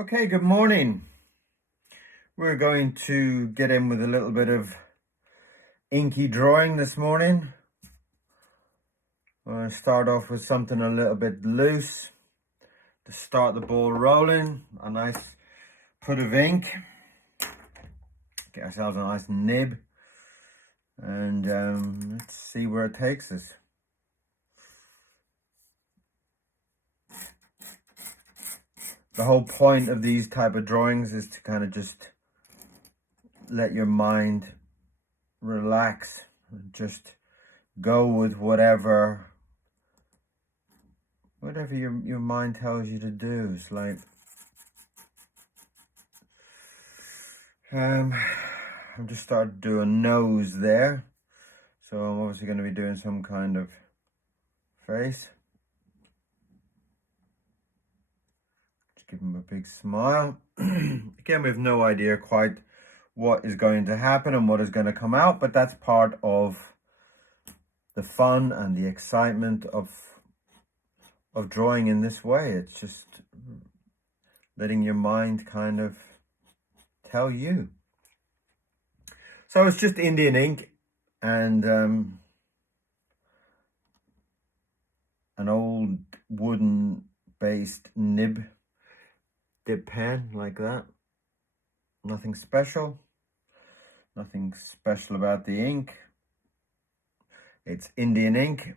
Okay, good morning. We're going to get in with a little bit of inky drawing this morning. I'm going to start off with something a little bit loose to start the ball rolling. A nice put of ink. Get ourselves a nice nib. And let's see where it takes us. The whole point of these type of drawings is to kind of just let your mind relax. Just go with whatever your mind tells you to do. It's like I'm just started to do a nose there, so I'm obviously going to be doing some kind of face. Just give him a big smile. Again, we have no idea quite what is going to happen and what is going to come out, but that's part of the fun and the excitement of drawing in this way. It's just letting your mind kind of tell you. So it's just Indian ink and an old wooden based nib dip pen like that. Nothing special. Nothing special about the ink. It's Indian ink.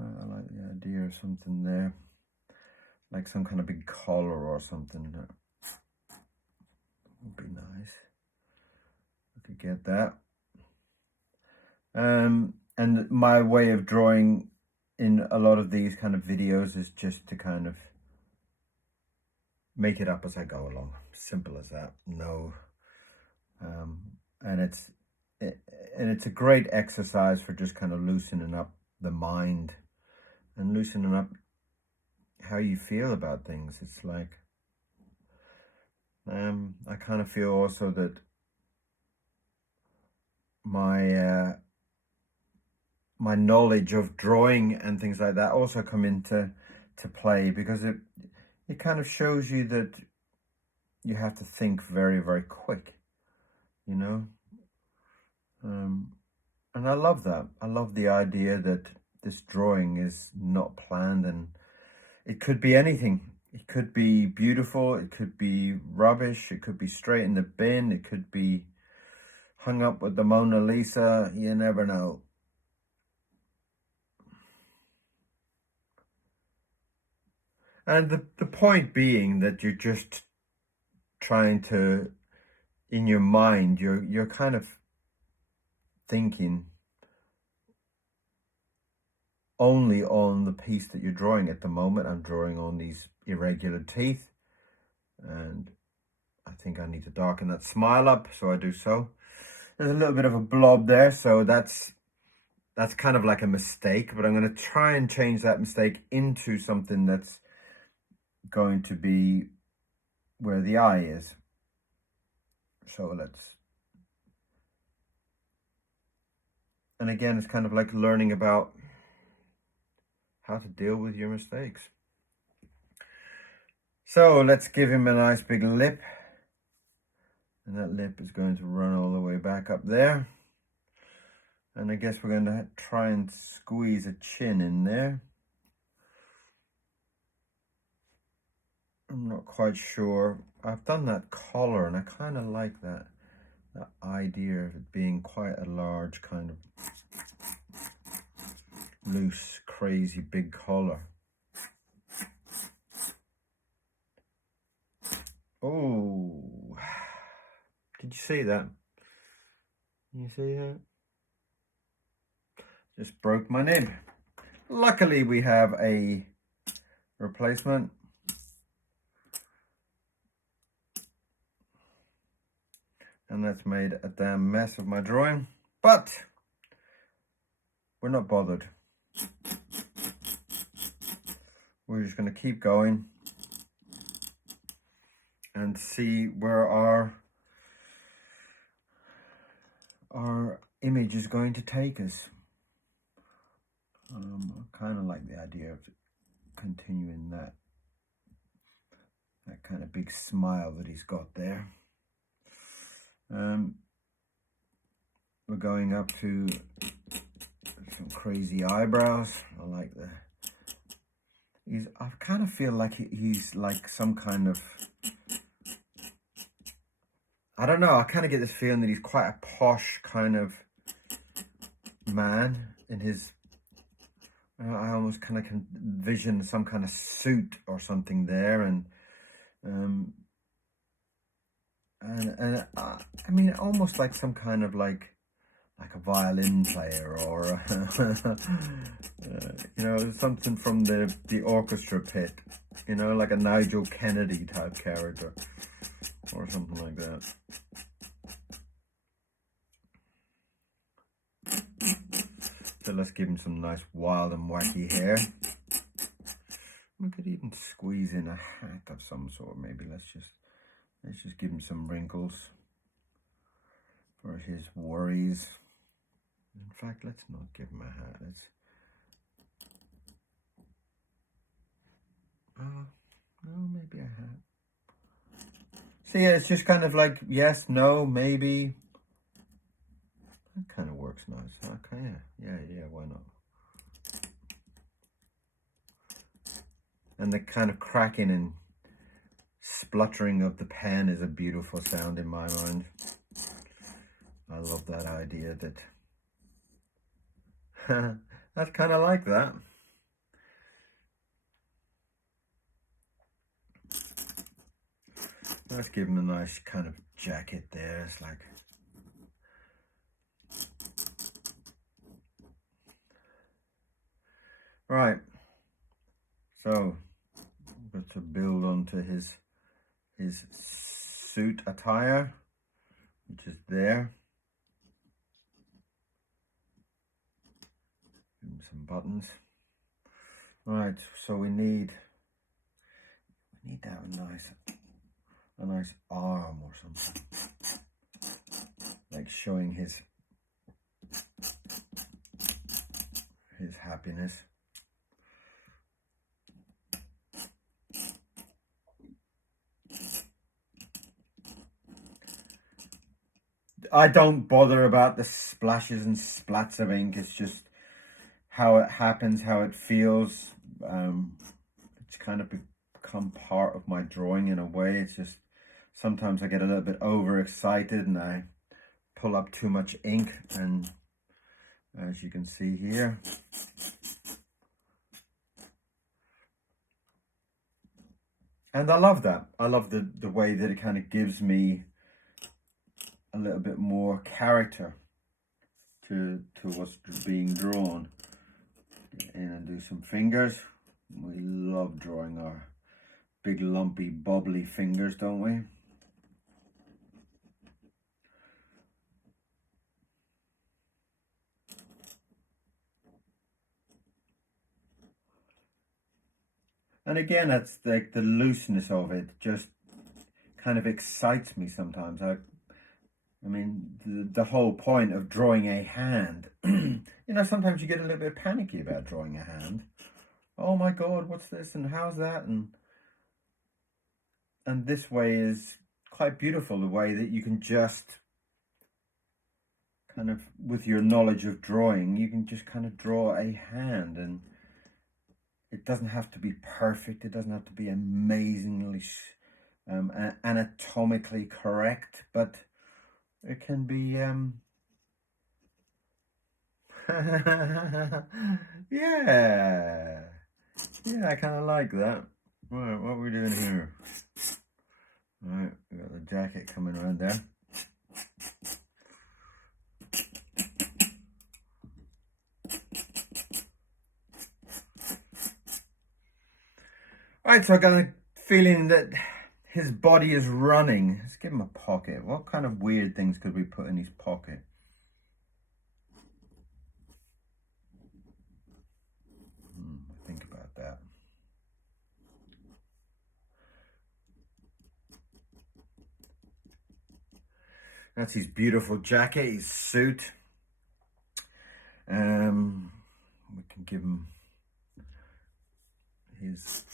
I like the idea of something there, like some kind of big collar or something. That would be nice. I could get that. And my way of drawing in a lot of these kind of videos is just to kind of make it up as I go along. Simple as that. No. And it's a great exercise for just kind of loosening up the mind and loosening up how you feel about things. It's like I kind of feel also that my my knowledge of drawing and things like that also come into play, because it kind of shows you that you have to think very, very quick, you know. And I love that. I love the idea that this drawing is not planned, and it could be anything. It could be beautiful, it could be rubbish, it could be straight in the bin, it could be hung up with the Mona Lisa. You never know. And the point being that you're just trying to, in your mind, you're kind of thinking only on the piece that you're drawing at the moment. I'm drawing on these irregular teeth, and I think I need to darken that smile up, so I do so. There's a little bit of a blob there, so that's kind of like a mistake, but I'm going to try and change that mistake into something that's going to be where the eye is. So and again, it's kind of like learning about how to deal with your mistakes. So let's give him a nice big lip. And that lip is going to run all the way back up there. And I guess we're going to try and squeeze a chin in there. I'm not quite sure. I've done that collar, and I kind of like that idea of it being quite a large kind of loose, crazy big collar. Oh, did you see that? You see that? Just broke my nib. Luckily, we have a replacement. And that's made a damn mess of my drawing, but we're not bothered. We're just going to keep going and see where our image is going to take us. I kind of like the idea of continuing that That kind of big smile that he's got there. We're going up to some crazy eyebrows. I like the. I kind of feel like he's like some kind of. I don't know. I kind of get this feeling that he's quite a posh kind of man in his. I almost kind of can envision some kind of suit or something there, and I mean, almost like some kind of like a violin player or you know, something from the orchestra pit, you know, like a Nigel Kennedy type character or something like that. So let's give him some nice wild and wacky hair. We could even squeeze in a hat of some sort. Maybe let's just give him some wrinkles for his worries. In fact, let's not give him a hat. No, maybe a hat. So yeah, it's just kind of like yes, no, maybe. That kind of works nice. Okay, yeah, why not? And the kind of cracking and spluttering of the pen is a beautiful sound in my mind. I love that idea that that's kind of like that. Let's give him a nice kind of jacket there. It's like right. So got to build onto his suit attire, which is there. Give him some buttons. Right, so we need to have a nice arm or something, like showing his happiness. I don't bother about the splashes and splats of ink. It's just how it happens, how it feels. It's kind of become part of my drawing in a way. It's just sometimes I get a little bit overexcited and I pull up too much ink, and as you can see here, and I love that. I love the way that it kind of gives me a little bit more character to what's being drawn. Get in and do some fingers. We love drawing our big lumpy bubbly fingers, don't we? And again, that's like the looseness of it just kind of excites me sometimes. I mean, the whole point of drawing a hand, you know, sometimes you get a little bit panicky about drawing a hand. Oh my God, what's this and how's that? And this way is quite beautiful, the way that you can just kind of, with your knowledge of drawing, you can just kind of draw a hand, and it doesn't have to be perfect. It doesn't have to be amazingly anatomically correct, but it can be yeah, I kind of like that. Right, what are we doing here? Right, we got the jacket coming around there. Right, so I got a feeling that his body is running. Let's give him a pocket. What kind of weird things could we put in his pocket? Think about that. That's his beautiful jacket, his suit. We can give him his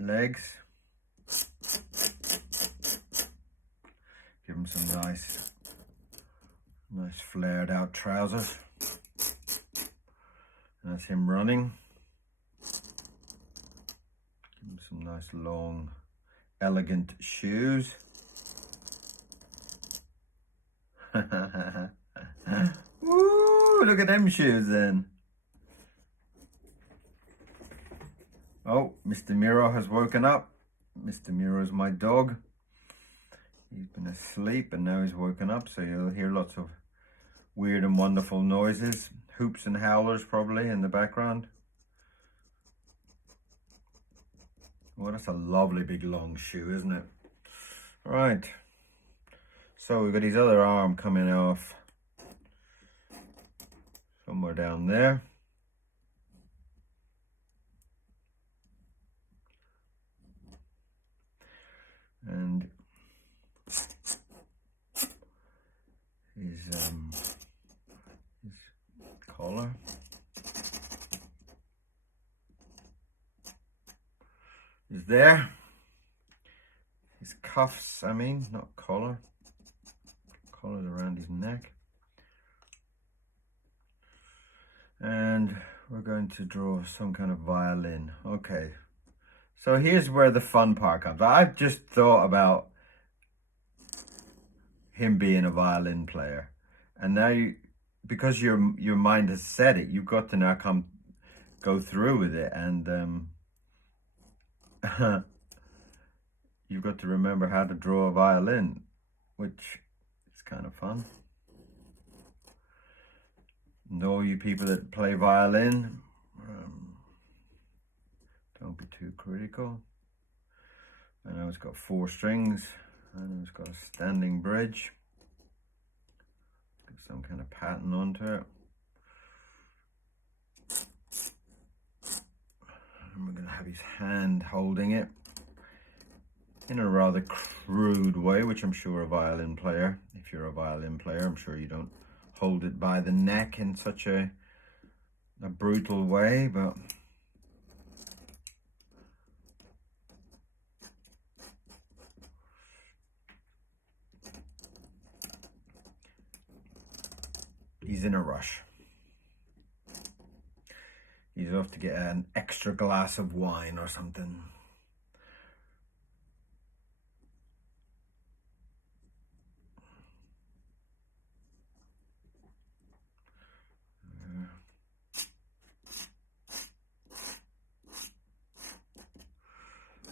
legs. Give him some nice flared out trousers. And that's him running. Give him some nice long, elegant shoes. Woo, look at them shoes then. Oh, Mr. Miro has woken up. Mr. Miro is my dog. He's been asleep and now he's woken up, so you'll hear lots of weird and wonderful noises. Hoops and howlers probably in the background. Well, that's a lovely big long shoe, isn't it? Right. So we've got his other arm coming off somewhere down there. And his collar. Is there. His cuffs, I mean, not collar. Collar's around his neck. And we're going to draw some kind of violin. Okay. So here's where the fun part comes. I've just thought about him being a violin player. And now, because your mind has said it, you've got to now go through with it. And you've got to remember how to draw a violin, which is kind of fun. And all you people that play violin, don't be too critical. I know it's got 4 strings. I know it's got a standing bridge. Got some kind of pattern onto it. And we're going to have his hand holding it in a rather crude way, which I'm sure a violin player, if you're a violin player, I'm sure you don't hold it by the neck in such a brutal way, but he's in a rush. He's off to get an extra glass of wine or something.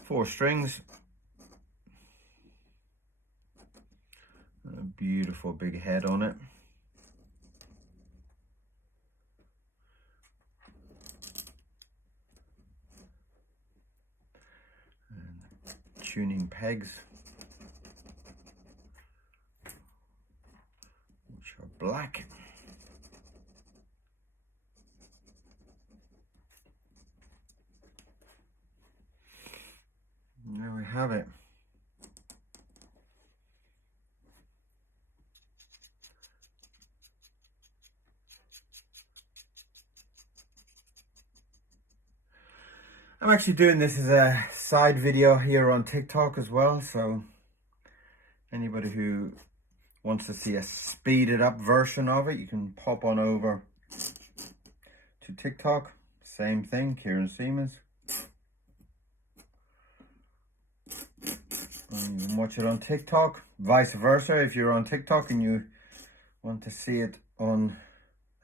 Four strings. And a beautiful big head on it. And tuning pegs, which are black. And there we have it. I'm actually doing this as a side video here on TikTok as well, so anybody who wants to see a speeded up version of it, you can pop on over to TikTok. Same thing, Kieron Siemens. And you can watch it on TikTok. Vice versa, if you're on TikTok and you want to see it on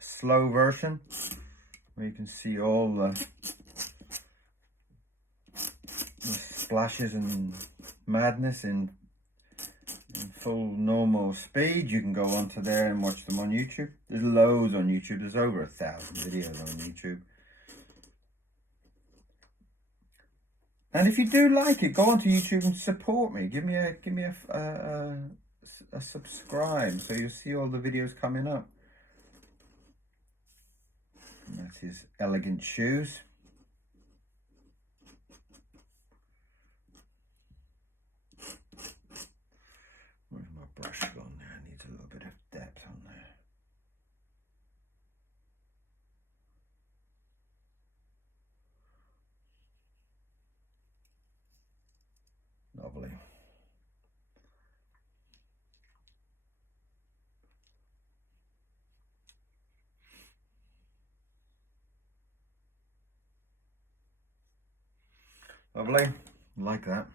a slow version, where you can see all the splashes and madness in full normal speed, you can go onto there and watch them on YouTube. There's loads on YouTube. There's over 1,000 videos on YouTube. And if you do like it, go onto YouTube and support me. Give me a subscribe so you'll see all the videos coming up. And that's his elegant shoes. Where's my brush gone there? It needs a little bit of depth on there. Lovely. Like that.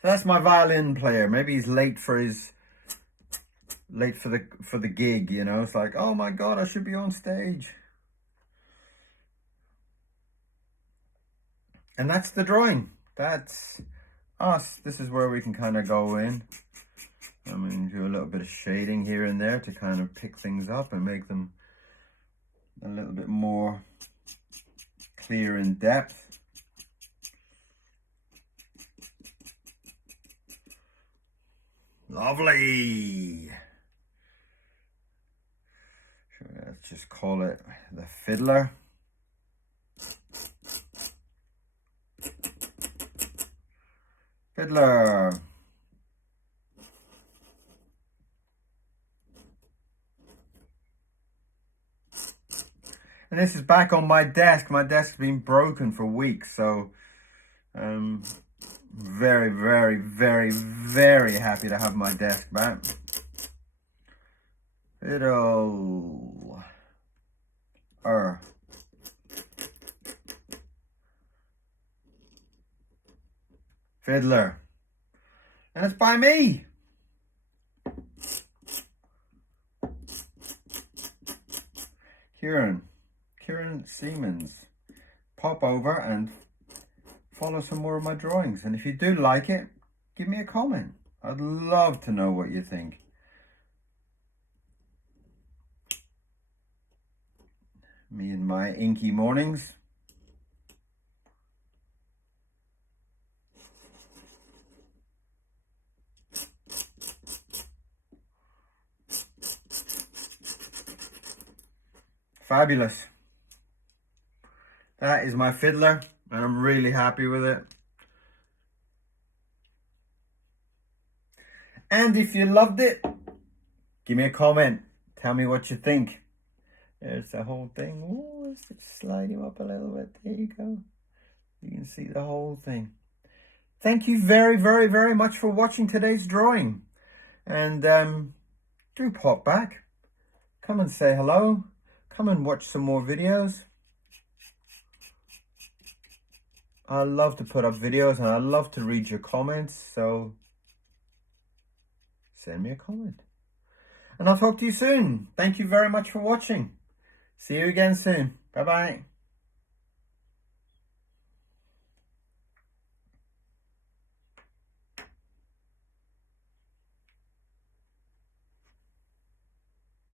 So that's my violin player. Maybe he's late for the gig, you know. It's like, oh my God, I should be on stage. And that's the drawing. That's us. This is where we can kind of go in. I'm going to do a little bit of shading here and there to kind of pick things up and make them a little bit more clear in depth. Lovely. Let's just call it the Fiddler. Fiddler. And this is back on my desk. My desk's been broken for weeks, so very, very, very, very happy to have my desk back. Fiddle. Fiddler. And it's by me. Kieron Siemens. Pop over and follow some more of my drawings. And if you do like it, give me a comment. I'd love to know what you think. Me and my inky mornings. Fabulous. That is my Fiddler, and I'm really happy with it. And if you loved it, give me a comment. Tell me what you think. There's the whole thing. Oh, let's just slide him up a little bit. There you go. You can see the whole thing. Thank you very, very, very much for watching today's drawing. And do pop back. Come and say hello. Come and watch some more videos. I love to put up videos and I love to read your comments. So send me a comment. And I'll talk to you soon. Thank you very much for watching. See you again soon. Bye-bye.